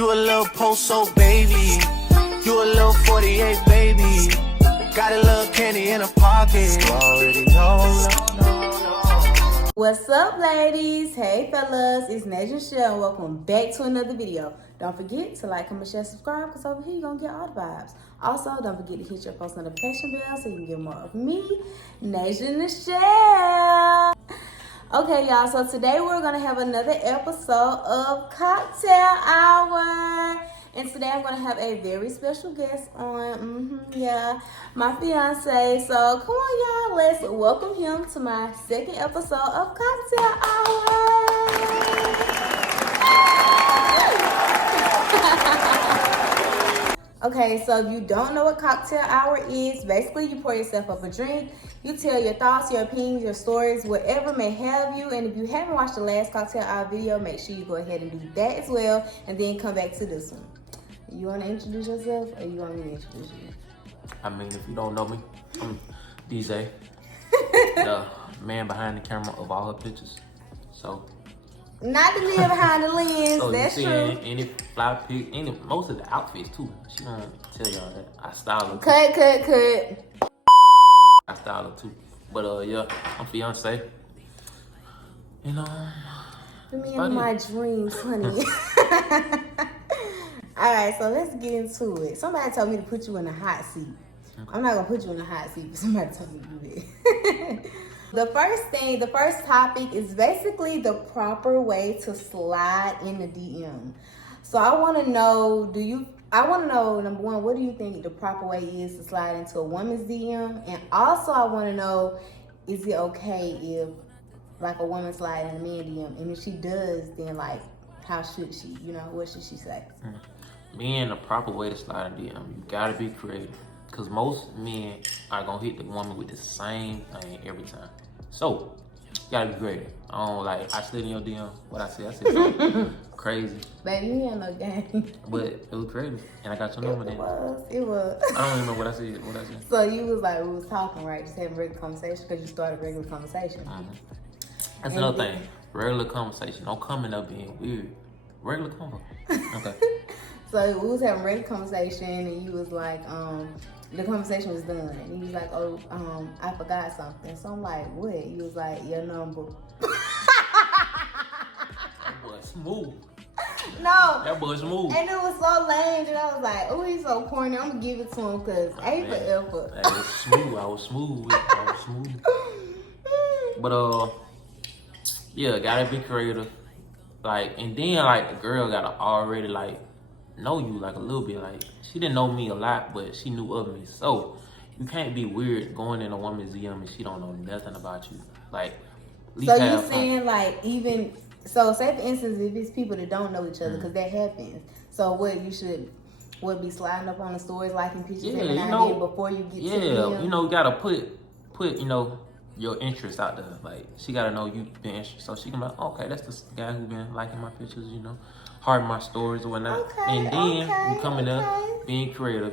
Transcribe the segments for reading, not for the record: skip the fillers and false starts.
You a little post-so baby. You a little 48 baby. Got a little candy in a pocket. You already know. What's up, ladies? Hey, fellas. It's Naja Shell, and welcome back to another video. Don't forget to like, comment, share, subscribe, because over here you're going to get all the vibes. Also, don't forget to hit your post notification bell so you can get more of me, Naja Shell. Okay, y'all, so today we're going to have another episode of CockTell Hour. And today I'm going to have a very special guest on, my fiance. So come on, y'all, let's welcome him to my second episode of CockTell Hour. Okay, so if you don't know what CockTell Hour is, basically you pour yourself up a drink, you tell your thoughts, your opinions, your stories, whatever may have you. And if you haven't watched the last CockTell Hour video, make sure you go ahead and do that as well, and then come back to this one. You want to introduce yourself, or you want me to introduce you? I mean, if you don't know me, I'm DJ, the man behind the camera of all her pictures. So, not the man behind the lens. so That's you true. Any fly pic, most of the outfits too. She don't tell y'all that. I style her. Cut. I style her too. But yeah, I'm fiance. You know, The man of my dreams, honey. All right, so let's get into it. Somebody told me to put you in a hot seat. Okay. I'm not gonna put you in a hot seat, but somebody told me to do that. The first topic is basically the proper way to slide in the DM. So I want to know, number one, what do you think the proper way is to slide into a woman's DM? And also I want to know, is it okay if like a woman slide in a man DM? And if she does, then like, how should she? You know, what should she say? Being the proper way to slide in DM, you gotta be creative. Because most men are gonna hit the woman with the same thing every time. So, you gotta be creative. I slid in your DM, what I said something crazy. Baby, you ain't no game. But it was creative. And I got your number then. It was. I don't even know what I said. So you was like, we was talking, right? Just having regular conversation, because you started regular conversation. That's another thing. Regular conversation. Don't come in up being weird. Regular convo. Okay. So we was having regular conversation, and you was like, the conversation was done, and you was like, I forgot something. So I'm like, what? You was like, your number. That boy smooth. No. That boy smooth. And it was so lame that I was like, oh, he's so corny. I'm gonna give it to him because A for effort. That was smooth. I was smooth. But yeah, gotta be creative. And then the girl gotta already know you a little bit. She didn't know me a lot, but she knew of me. So you can't be weird going in a woman's DM and she don't know nothing about you. So you saying so say for instance, if it's people that don't know each other, because that happens. So would be sliding up on the stories, liking pictures every now and then before you get to the DM? You gotta put your interest out there. She gotta know you been interested, so she can be like, okay, that's the guy who been liking my pictures, heart my stories or whatnot. Okay, and then you coming okay. up being creative,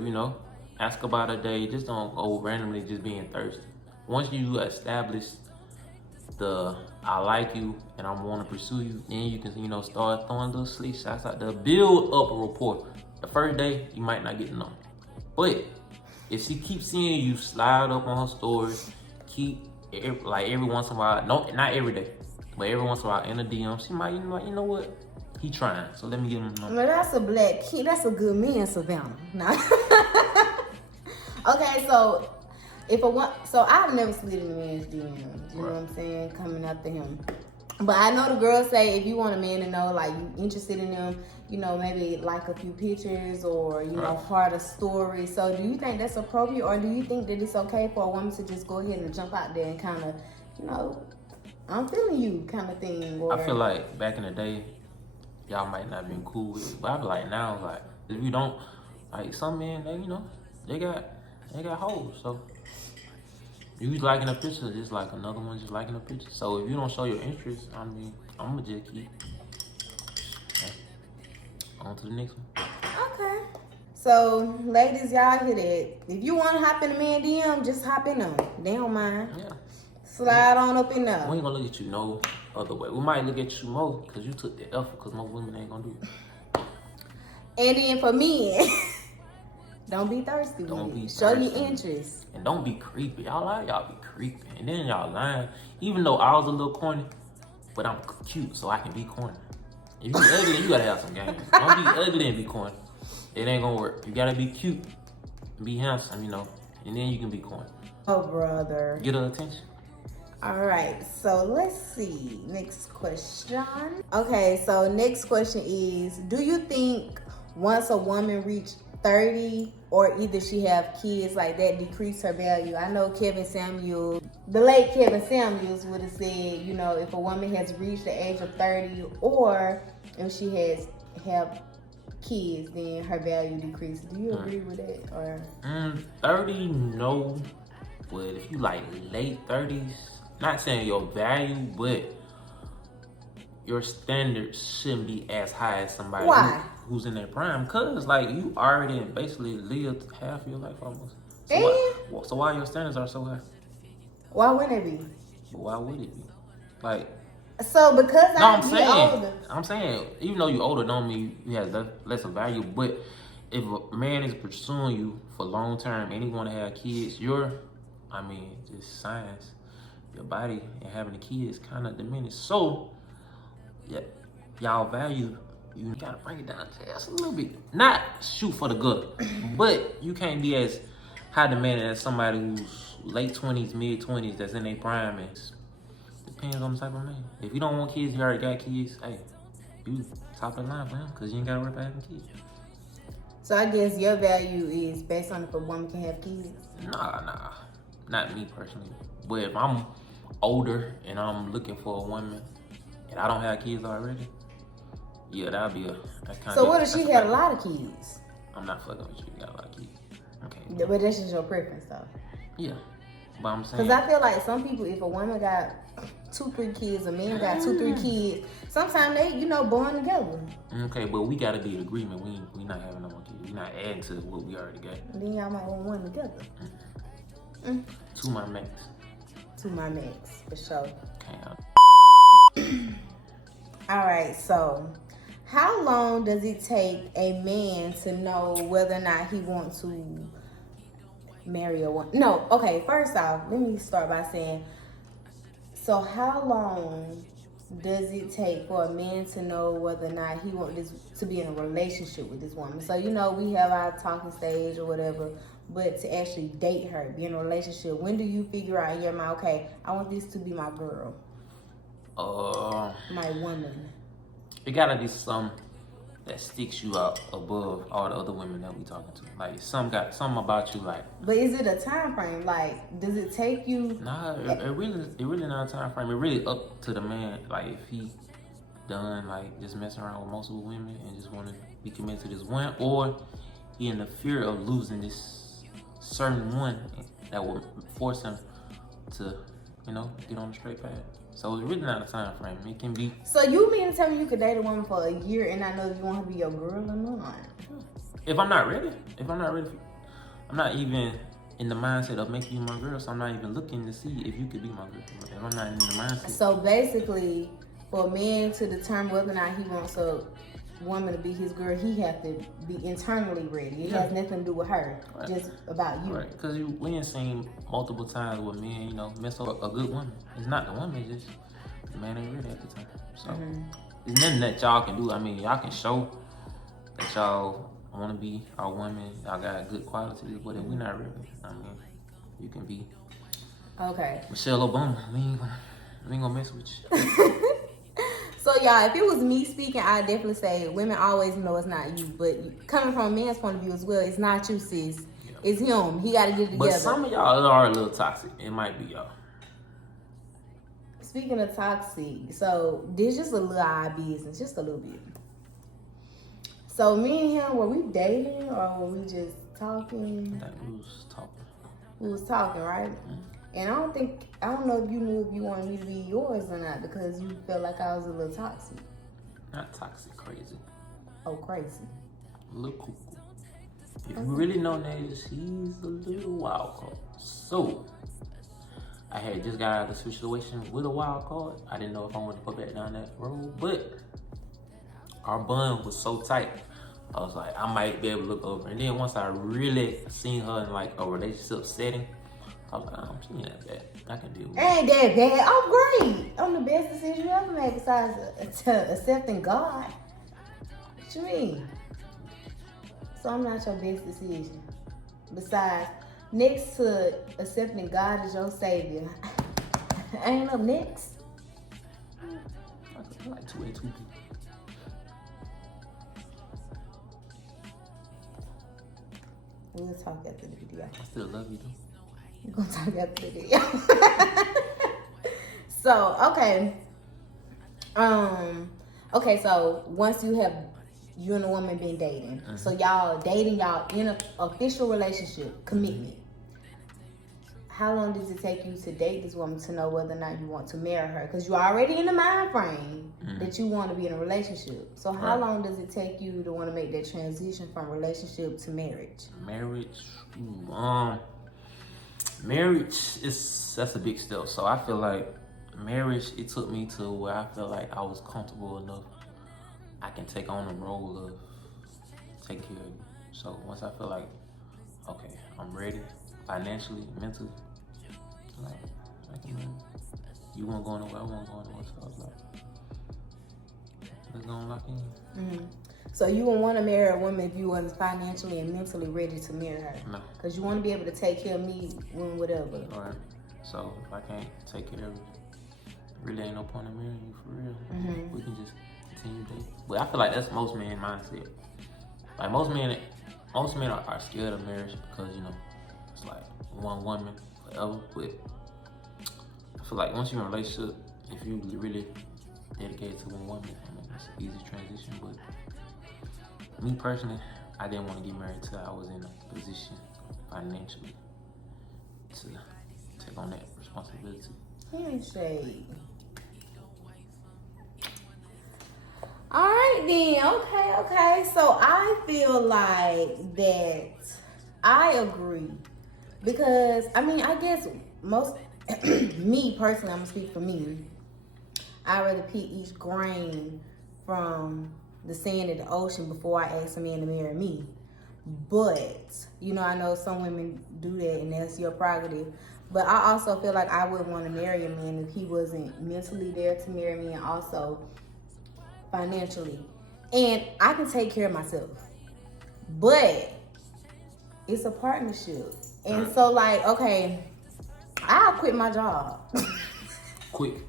ask about a day. Just don't go randomly just being thirsty. Once you establish the I like you and I want to pursue you, then you can start throwing little slick shots out there. Build up a rapport. The first day you might not get to know, but if she keeps seeing you slide up on her stories, every once in a while, not every day, but every once in a while in a DM, she might, you know what? He trying, so let me give him a number. Well, that's a black kid. That's a good man, Savannah. Nah. Okay, so I've never slid in a man's DM. You know what I'm saying? Coming after him. But I know the girls say if you want a man to know, you interested in them, maybe like a few pictures or, heart a story. So do you think that's appropriate, or do you think that it's okay for a woman to just go ahead and jump out there and kind of, I'm feeling you kind of thing? Or... I feel like back in the day, y'all might not have been cool with it. But I feel like now, if you don't, some men, they got hoes. So you liking a picture just like another one just liking a picture. So if you don't show your interest, I'm gonna just keep on to the next one. Okay. So ladies, y'all hear that? If you want to hop in a man DM, just hop in them. They don't mind. Yeah. Slide on up in there. We ain't gonna look at you no other way. We might look at you more because you took the effort, because most women ain't gonna do it. And then for men, don't be thirsty Don't with be it. Show your thirsty. interest. And don't be creepy. Y'all be creepy. And then y'all lying. Even though I was a little corny, but I'm cute, so I can be corny. If you ugly, you gotta have some game. Don't be ugly and be corny. It ain't gonna work. You gotta be cute, be handsome, you know, and then you can be corny. Oh, brother. Get her attention. All right, so let's see. Next question. Okay, so next question is, do you think once a woman reach 30 or either she have kids like that decrease her value? I know the late Kevin Samuels would have said, you know, if a woman has reached the age of 30 or if she have kids, then her value decreases. Do you agree with that? Or 30, no. But if you like late 30s, not saying your value, but your standards shouldn't be as high as somebody who's in their prime. Cause like you already basically lived half your life almost. So why your standards are so high? Why wouldn't it be? But why would it be? Like, so because I'm older. I'm saying, even though you're older, don't mean you have less of value. But if a man is pursuing you for long term and he want to have kids, just science, your body and having a kid is kind of diminished. So, yeah, y'all value, you gotta bring it down just a little bit. Not shoot for the good, but you can't be as high demanding as somebody who's late 20s, mid 20s that's in their prime. And depends on the type of man. If you don't want kids, you already got kids, hey, you top of the line for him because you ain't gotta worry about having kids. So I guess your value is based on if a woman can have kids? Nah. Not me personally. But if I'm older and I'm looking for a woman and I don't have kids already, yeah, that'd be So what if she had a lot of kids? I'm not fucking with you. You got a lot of kids. Okay. But that's just your preference, though. Yeah. But I'm saying, because I feel like some people, if a woman got 2-3 kids, a man got 2-3 kids, sometimes they, born together. Okay, but we gotta be in agreement. We not having no more kids. We not adding to what we already got. And then y'all might want one together. To my max. To my max, for sure. Okay. All right, so how long does it take a man to know whether or not he wants to marry a woman? No, okay, first off, let me start by saying, so how long does it take for a man to know whether or not he wants to be in a relationship with this woman? So, we have our talking stage or whatever, but to actually date her, be in a relationship, when do you figure out in your mind, okay, I want this to be my girl, my woman? It gotta be some that sticks you out above all the other women that we talking to. Like, some got something about you, like. But is it a time frame? Like, does it take you? Nah, it really not a time frame. It really up to the man. Like, if he done like just messing around with multiple women and just want to be committed to this one, or he in the fear of losing this certain one that will force him to, get on the straight path. So it's really not a time frame. It can be. So you mean to tell me you could date a woman for a year and I know if you want her to be your girl or not? If I'm not ready, I'm not even in the mindset of making you my girl. So I'm not even looking to see if you could be my girl. If I'm not in the mindset. So basically, for a man to determine whether or not he wants a woman to be his girl, he has to be internally ready. It has nothing to do with her, just about you. Right, because we ain't seen multiple times where men, mess up a good woman. It's not the woman, it's just the man ain't ready at the time. So there's nothing that y'all can do. I mean, y'all can show that y'all want to be our woman. Y'all got good qualities, but if we're not ready, you can be Michelle Obama. We ain't gonna mess with you. So y'all, if it was me speaking, I'd definitely say women always know it's not you. But coming from a man's point of view as well, it's not you, sis. Yeah. It's him. He got to get it together. But some of y'all are a little toxic. It might be y'all. Speaking of toxic, so this just a little odd business, just a little bit. So me and him, were we dating or were we just talking? I think we was talking. We was talking, right? Mm-hmm. And I don't know if you knew if you wanted me to be yours or not because you felt like I was a little toxic. Not toxic, crazy. Oh, crazy. A little cuckoo. If you really know Nash, he's a little wild card. So, I had just got out of the situation with a wild card. I didn't know if I wanted to go back down that road, but our bond was so tight I was like, I might be able to look over. And then once I really seen her in like a relationship setting, I was like, she ain't that bad. I can deal with it. Ain't that bad. I'm great. I'm the best decision you ever made besides accepting God. What you mean? So I'm not your best decision. Besides, next to accepting God as your savior, I ain't up next. I like 2 people. We'll talk after the video. I still love you though. We're gonna talk after the video. So, okay, so once you and a woman been dating, so y'all dating, y'all in an official relationship, commitment. How long does it take you to date this woman to know whether or not you want to marry her? Because you're already in the mind frame that you want to be in a relationship. So how long does it take you to want to make that transition from relationship to marriage? Marriage that's a big step. So I feel like marriage, it took me to where I feel like I was comfortable enough. I can take on the role of taking care of you. So once I feel like, okay, I'm ready financially, mentally, like you won't go nowhere, I won't go nowhere. So I was like, let's go and lock in. So you wouldn't want to marry a woman if you wasn't financially and mentally ready to marry her? No. Because you want to be able to take care of me when whatever. All right. So if I can't take care of you, really ain't no point in marrying you for real. We can just continue dating. But I feel like that's most men's mindset. Like most men are scared of marriage because, you know, it's like one woman forever. But I feel like once you're in a relationship, if you really dedicated to one woman, I mean, it's an easy transition. But me personally, I didn't want to get married till I was in a position financially to take on that responsibility. Handshake. All right then, okay. So I feel like that I agree because I guess most me personally, I'm gonna speak for me. I rather pick each grain from the sand of the ocean before I ask a man to marry me. But I know some women do that, and that's your prerogative. But I also feel like I wouldn't want to marry a man if he wasn't mentally there to marry me and also financially. And I can take care of myself. But it's a partnership. And so okay, I'll quit my job. Quick.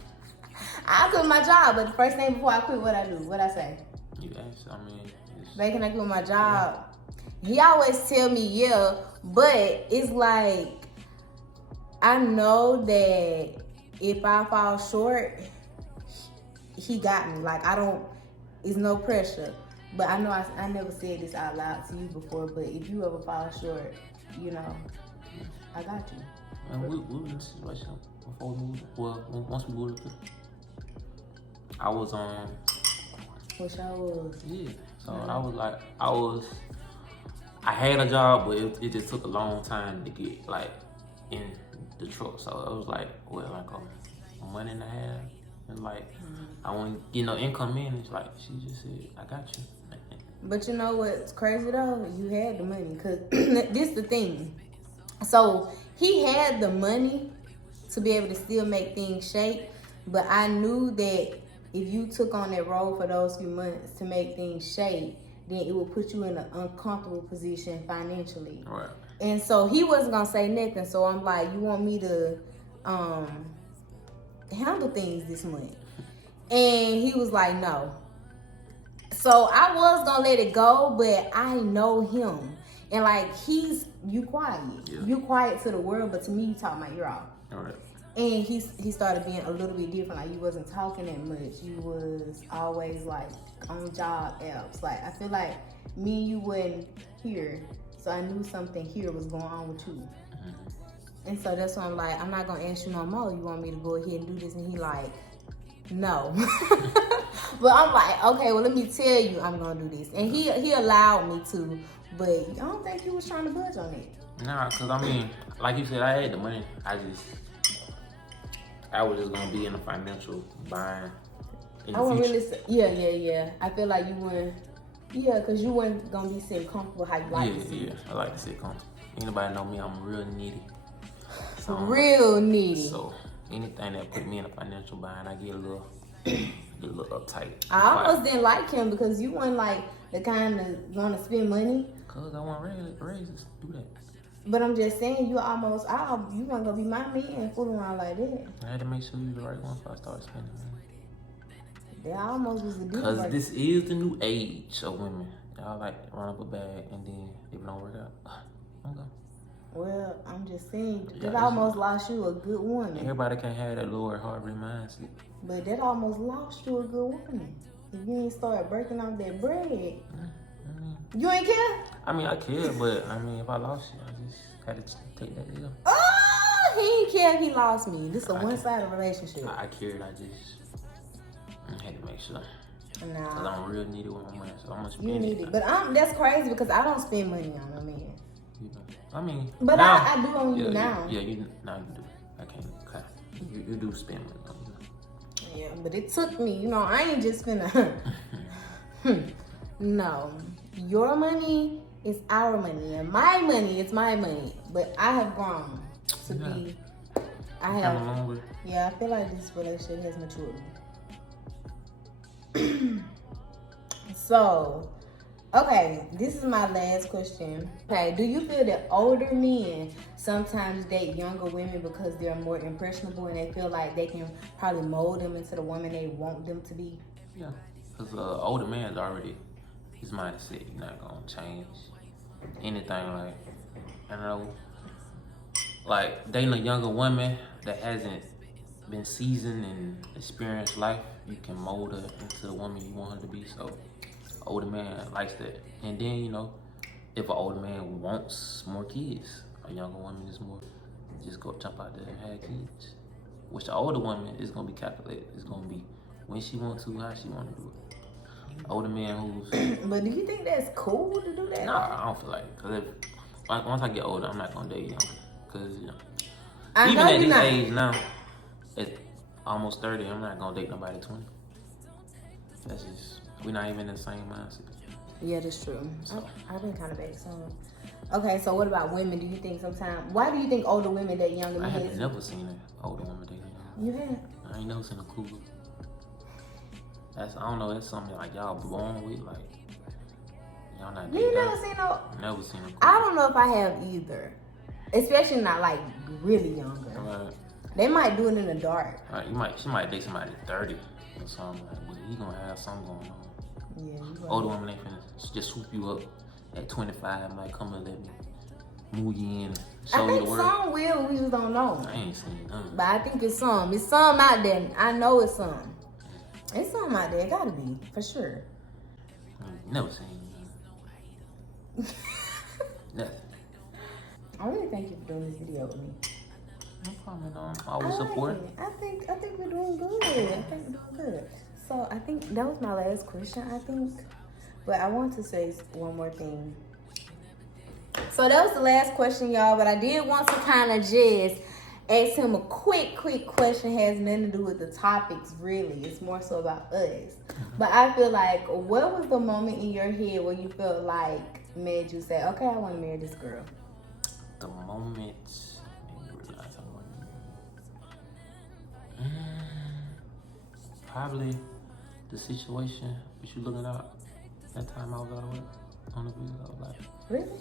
I'll quit my job, but the first thing before I quit, what I do? What I say? You ask, Babe, can I quit my job? He always tell me, yeah, but it's like, I know that if I fall short, he got me. Like, it's no pressure. But I know I never said this out loud to you before, but if you ever fall short, I got you. And we were in a situation before we moved. Well, once we moved, I was on. Wish I was. Yeah. So I had a job, but it just took a long time to get in the truck. So it was a month and a half. And I wouldn't get no income in. It's like she just said, I got you. But you know what's crazy though? You had the money, cause this the thing. So he had the money to be able to still make things shake, but I knew that if you took on that role for those few months to make things shake, then it would put you in an uncomfortable position financially. Right. And so he wasn't gonna say nothing. So I'm like, you want me to handle things this month? And he was like, no. So I was gonna let it go, but I know him. And you quiet. Yeah. You quiet to the world, but to me, you talk my ear off. All right. And he started being a little bit different. Like, you wasn't talking that much. You was always on job apps. Like, I feel like me and you wasn't here, so I knew something here was going on with you. And so that's why I'm like, I'm not gonna ask you no more. You want me to go ahead and do this? And he like, no. But I'm like, okay, well, let me tell you, I'm gonna do this. And he allowed me to, but I don't think he was trying to budge on it. Nah, cause like you said, I had the money. I was just gonna be in a financial bind. I wouldn't really say, yeah. I feel like you Yeah, because you weren't going to be sitting comfortable how you like to sit. Yeah, I like to sit comfortable. Anybody know me, I'm real needy. Real needy. So anything that put me in a financial bind, I get a little uptight. I almost didn't like him because you weren't like the kind of want to spend money. Cause I want raises, do that. But I'm just saying, you weren't gonna be my man and fool around like that. I had to make sure you the right one before I started spending money. That almost was a deal. Cause this is the new age of women. Y'all like run up a bag and then if it don't work out, I'm gone. Well, I'm just saying, Yeah, that almost lost you a good woman. Everybody can't have that lower heart rate mindset. But that almost lost you a good woman. If you ain't start breaking off that bread. You ain't care? I mean, I care, but I mean, if I lost you, I just had to take that deal. Oh, he ain't care if he lost me. This is a one-sided relationship. I cared, I just had to make sure. Nah. Cause I'm real needy with my money, so I'm gonna spend You need it. But that's crazy because I don't spend money on a man. You know, I mean, but now, I do on you now. Yeah, you do. I can't. Okay. You do spend money on me. Yeah, but it took me. You know, I ain't just finna. No, your money is our money, and my money is my money. But I have grown to be. I have. Come along with. Yeah, I feel like this relationship has matured me. So, okay, this is my last question. Okay, do you feel that older men sometimes date younger women because they're more impressionable and they feel like they can probably mold them into the woman they want them to be? Yeah, because older man's already, his mindset, you're not going to change anything. Like, I don't know, like dating a younger woman that hasn't been seasoned and experienced life, you can mold her into the woman you want her to be. So older man likes that. And then, you know, if an older man wants more kids, a younger woman is more, just go jump out there and have kids. Which the older woman is gonna be calculated. It's gonna be when she wants to, how she want to do it. Older man who's But do you think that's cool to do that? Nah, I don't feel like it. Cause once I get older, I'm not gonna date young. Cause you know, I even know at you're this not. age now, at almost 30, I'm not gonna date nobody 20. That's just, we're not even in the same mindset. Yeah, that's true. I've been kind of big, so. Okay, so what about women? Do you think sometimes, why do you think older women date younger men? I have never seen an older woman date a You young have? woman. I ain't never seen a cougar. I don't know, that's something like y'all born with, like, y'all not dating. You never seen no? Never seen a cougar. I don't know if I have either. Especially not like really younger. Right. They might do it in the dark. She might date somebody 30 or something, like, but he gonna have something going on. Yeah, you right. Older woman ain't finna just swoop you up at 25, like, come and let me move you in and show you the world. Some will, we just don't know. I ain't seen none. But I think it's some. It's some out there. I know it's some. It's some out there. It gotta be, for sure. I ain't never seen none. Nothing. I really thank you for doing this video with me. No problem, always support. I think we're doing good. I think we're doing good. So I think that was my last question, I think. But I want to say one more thing. So that was the last question, y'all. But I did want to kind of just ask him a quick question. Has nothing to do with the topics, really. It's more so about us. But I feel like, what was the moment in your head where you felt like made you say, okay, I want to marry this girl? The moment made me realize I wanted to. Probably the situation which you looking at. That time I was out of work on the video, I was like, Really?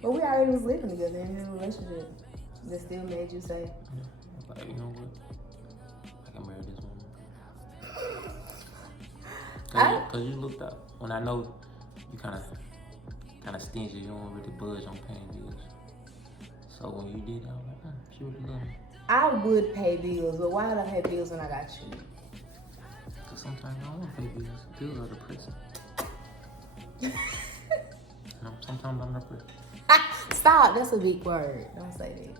But we already was living together in a relationship. That still made you say, yeah. I was like, you know what? I can marry this woman. Cause you looked up. When I know you kind of stingy, you don't really budge on paying bills. So when you did that, I was like, she really love me. I would pay bills, but why would I pay bills when I got you? Cause sometimes I don't want to pay bills. Bills are depressing. Sometimes I'm depressed. Stop, that's a big word. Don't say that.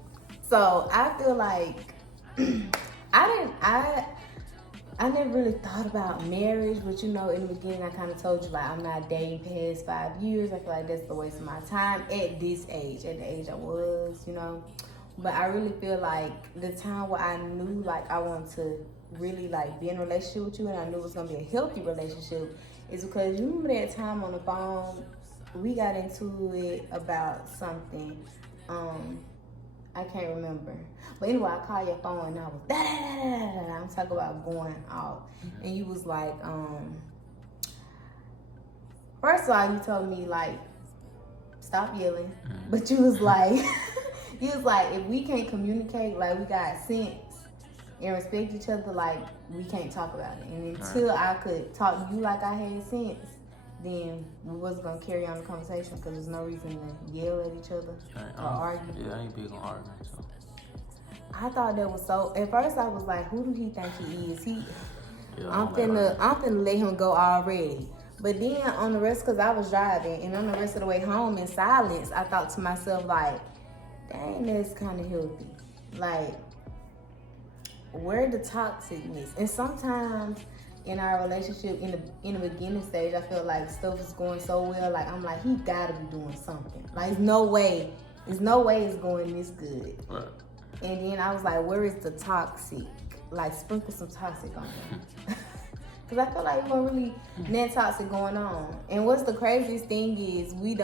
So I feel like I never really thought about marriage, but you know, in the beginning I kind of told you like I'm not dating past 5 years. I feel like that's the waste of my time at this age, at the age I was, you know. But I really feel like the time where I knew like I wanted to really like be in a relationship with you, and I knew it was gonna be a healthy relationship, is because you remember that time on the phone we got into it about something. I can't remember. But anyway, I called your phone and I was da-da-da-da-da-da. I'm talking about going out. And you was like, first of all, you told me like, stop yelling. But you was like, if we can't communicate, like we got sense and respect each other, like we can't talk about it. And until I could talk to you like I had sense, then we wasn't gonna carry on the conversation because there's no reason to yell at each other or argue. Yeah, I ain't big on arguing, so. I thought that was so. At first, I was like, "Who do he think he is?" I'm finna let him go already. But then on the rest, cause I was driving, and on the rest of the way home in silence, I thought to myself like, "Dang, that's kind of healthy." Like, where the toxicness? And sometimes in our relationship, in the beginning stage, I felt like stuff was going so well. Like I'm like, he gotta be doing something. Like there's no way it's going this good. Right. And then I was like, where is the toxic? Like sprinkle some toxic on him. Cause I feel like we're really net toxic going on. And what's the craziest thing is we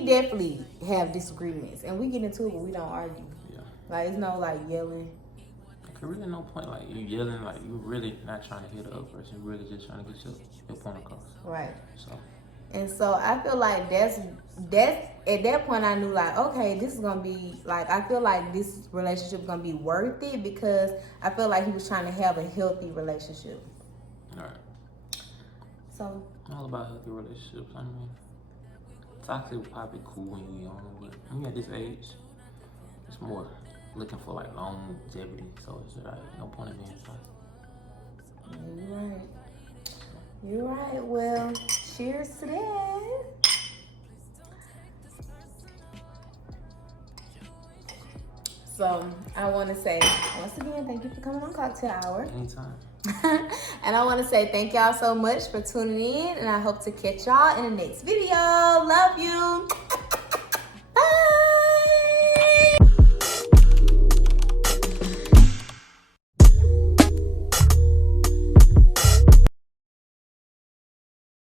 definitely have disagreements and we get into it, but we don't argue. Yeah. Like it's no like yelling. Really no point like you yelling, like you really not trying to hear the other person, you really just trying to get your point across. Right. So. And so I feel like that's at that point I knew like, okay, this is gonna be like, I feel like this relationship is gonna be worth it because I feel like he was trying to have a healthy relationship. All right. So. All about healthy relationships. I mean, toxic would probably be cool when you're young, but when you're at this age, it's more looking for like longevity, so it's like no point in being toxic. You're right. Well, cheers to that. So I want to say once again, thank you for coming on CockTell Hour. Anytime. And I want to say thank y'all so much for tuning in, and I hope to catch y'all in the next video. Love you.